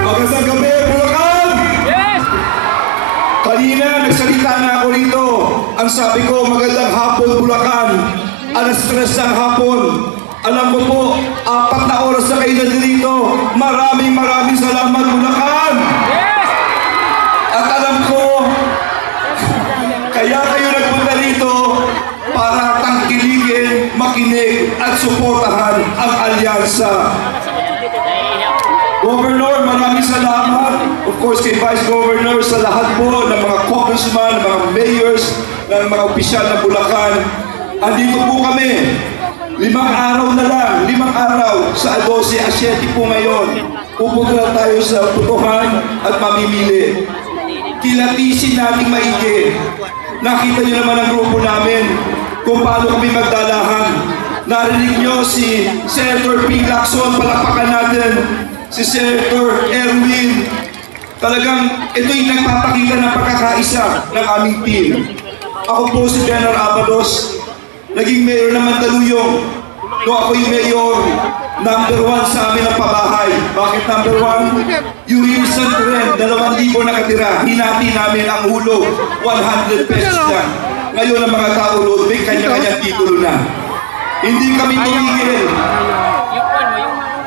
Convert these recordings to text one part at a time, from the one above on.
Magandang gabi, Bulacan! Yes! Kanina, nagsalita na ako rito. Ang sabi ko, magandang hapon, Bulacan. Alas 3 ng hapon. Alam mo po, 4 na oras na kayo na dito. Maraming salamat, Bulacan! Yes! At alam ko, kaya kayo nagpunta rito para tangkiligin, makinig at suportahan ang alyansa. Governor, maraming salamat. Of course, kay Vice Governor, sa lahat po ng mga congressman, ng mga mayors, ng mga opisyal ng Bulacan. Andito po kami. 5 araw na lang, 5 araw sa 12 at 7 po ngayon. Pupunta na tayo sa putuhan at mamimili. Kilatisin nating maigi. Nakita niyo naman ang grupo namin kung paano kami magdalahan. Narinig niyo si Senator Ping Lacson, palakpakan natin. Si Senator Erwin, talagang ito'y nagpapakita ng pagkakaisa ng aming team. Ako po si General Abalos, naging mayor ng Mandaluyong. Noong ako yung mayor, number 1 sa amin ang pabahay. Bakit number 1? Yung instant rent, 2,000 nakatira. Hinati namin ang hulog, 100 pesos lang. Ngayon ang mga tao roon, may kanya-kanyang titulo na. Hindi kami tumigil.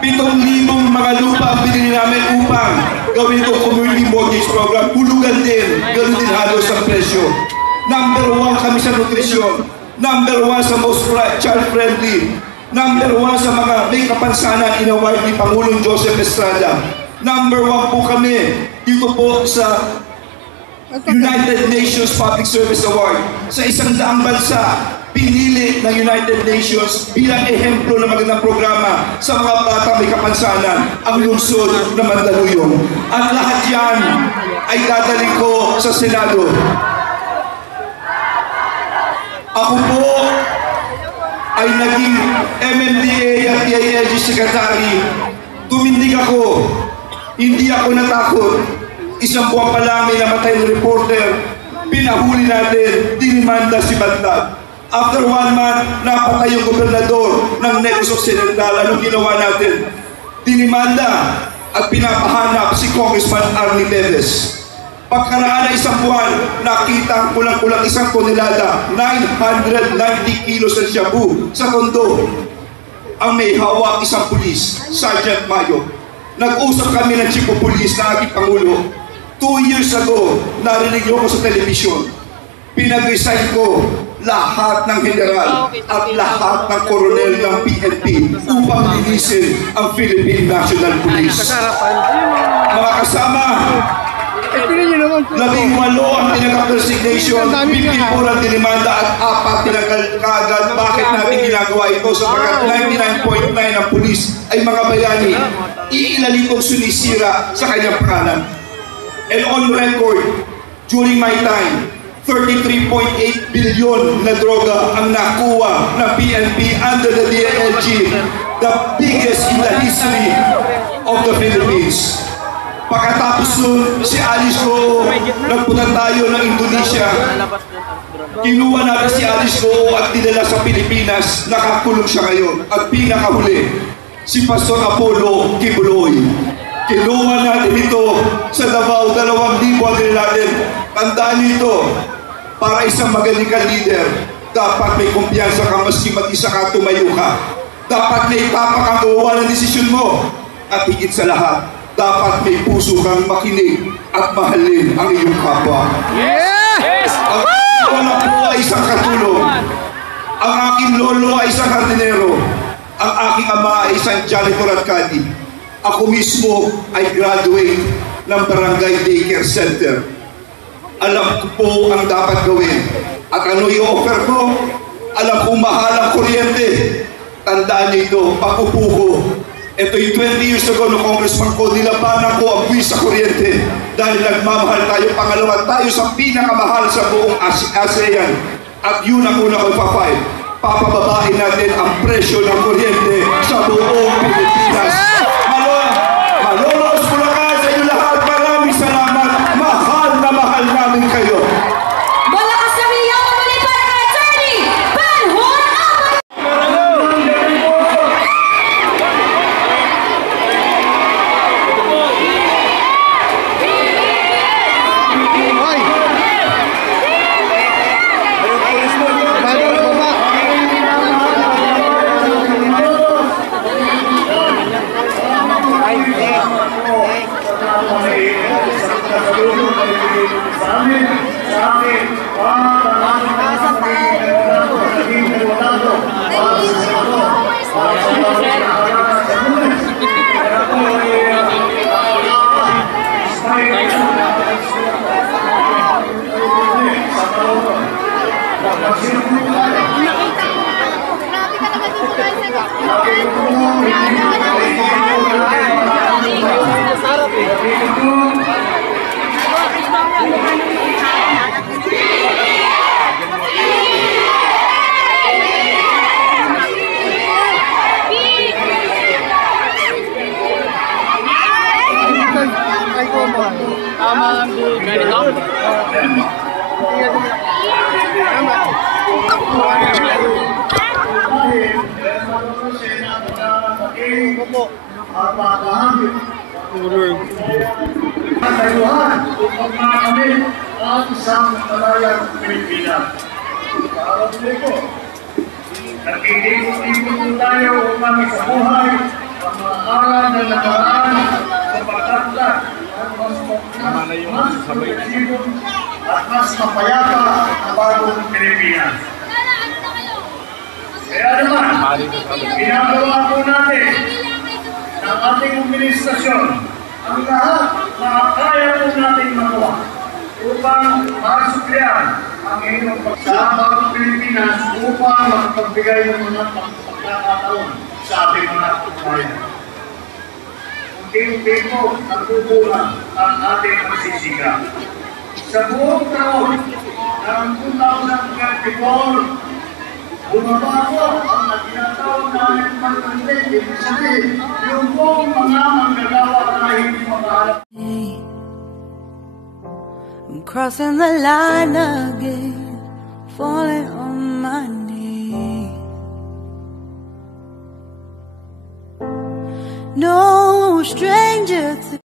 7,000 mga lupa ang pinili namin upang gawin itong community mortgage program. Hulugan din, ganoon din halos ang presyo. Number 1 kami sa nutrisyon. Number 1 sa most child-friendly. Number 1 sa mga may kapansanan inaward ni Pangulong Joseph Estrada. Number 1 po kami dito po sa United Nations Public Service Award. Sa 100 bansa, pinili ng United Nations bilang ehemplo ng magandang programa sa mga bata may kapansanan ang lungsod ng Mandaluyong. At lahat yan ay dadaling ko sa Senado. Ako po ay naging MMDA at DILG Secretary. Tumindig ako. Hindi ako natakot. 1 buwan pa lang may namatay ng reporter. Pinahuli natin, dinimanda si Bandag. After 1 month, napatay yung gobernador ng Negros Occidental. Anong ginawa natin? Dinimanda at pinapahanap si Congressman Arnie Teves. Pagkaraan na 1 buwan, nakita ang kulang-kulang 1 tonelada, 990 kilos ng shabu sa tondo. Ang may hawak 1 pulis, Sergeant Mayo. Nag-usap kami ng Chief of Police na ating Pangulo. 2 years ago, narinig niyo ko sa television. Pinag-resign ko lahat ng general at lahat ng koronel ng PNP upang linisin ang Philippine National Police. Mga kasama, 18 ang pinag-resignation, 54 ang dinimanda at 4 tinagal kaagad. Bakit natin ginagawa ito? Sapagkat 99.9 ang pulis ay mga bayani. Iilan itong sunisira sa kanyang pangalan. And on record, during my time, 33.8 billion na droga ang nakuha ng PNP under the DILG, the biggest in the history of the Philippines. Pagkatapos nun, si Alice Go, nagpunta tayo ng Indonesia. Kinuha natin si Alice Go at dinala sa Pilipinas. Nakakulong siya ngayon. At pinakahuli, si Pastor Apollo Kibuloy. Kinuha natin ito sa Davao, 2,000 ang natin. Tandaan nito, para isang magaling ka leader, dapat may kumpiyansa ka maski mag-isa ka, tumayo ka. Dapat may tapak ang gawa ng desisyon mo. At higit sa lahat, dapat may puso kang makinig at mahalin ang iyong kapwa. Yes! Ang lola po ay isang katulong. Ang aking lolo ay isang hardinero. Ang aking ama ay isang janitor at kadi. Ako mismo ay graduate ng Barangay Daycare Center. Alam ko po ang dapat gawin. At ano yung offer ko? Alam kong mahal ang kuryente. Tandaan niyo ito, pag-upo ko. Ito yung 20 years ago no congressman ko, nilabanan ko ang buwis sa kuryente. Dahil nagmamahal tayo, pangalawa tayo sa pinakamahal sa buong ASEAN. At yun ang una kong pa-5. Papababain natin ang presyo ng kuryente sa buong Pilipinas. Malolos Bulacan sa inyo lahat. Maraming salamat. Mahal na mahal namin kayo. Malakas kami yung muli para kay Attorney Ben Juan Abalos! sa amin, sa akin, at ang ating naging kandidato para sa Senado, para sa mga pinakaharap sa Congress. Kaya po ay sa Panginoon. Tama ang ganito. Katayuhan upang makamit ang isang malayang Pilipinas. Para po, nagkikipot-ipot po tayo upang isabuhay ang mga aral na nakaraan sa pagtatag at mas progresibo at mas mapayapa na bagong Pilipinas. Kaya naman, ginagawa po natin ng ating administrasyon ang lahat na kaya po natin magawa upang masuklian ang inyong pagsabang Pilipinas upang makapagbigay ng mga pagkakataon sa ating mga bayan. Unti-unti po nagkukulang ang ating pagsisiga. Sa buong taon ng 2024, bumaba po ang naginatawag namin pagkakataon. Ibig sabihin, yung pong mga manggagawa na hindi makaharap. I'm crossing the line again, falling on my knees. No stranger to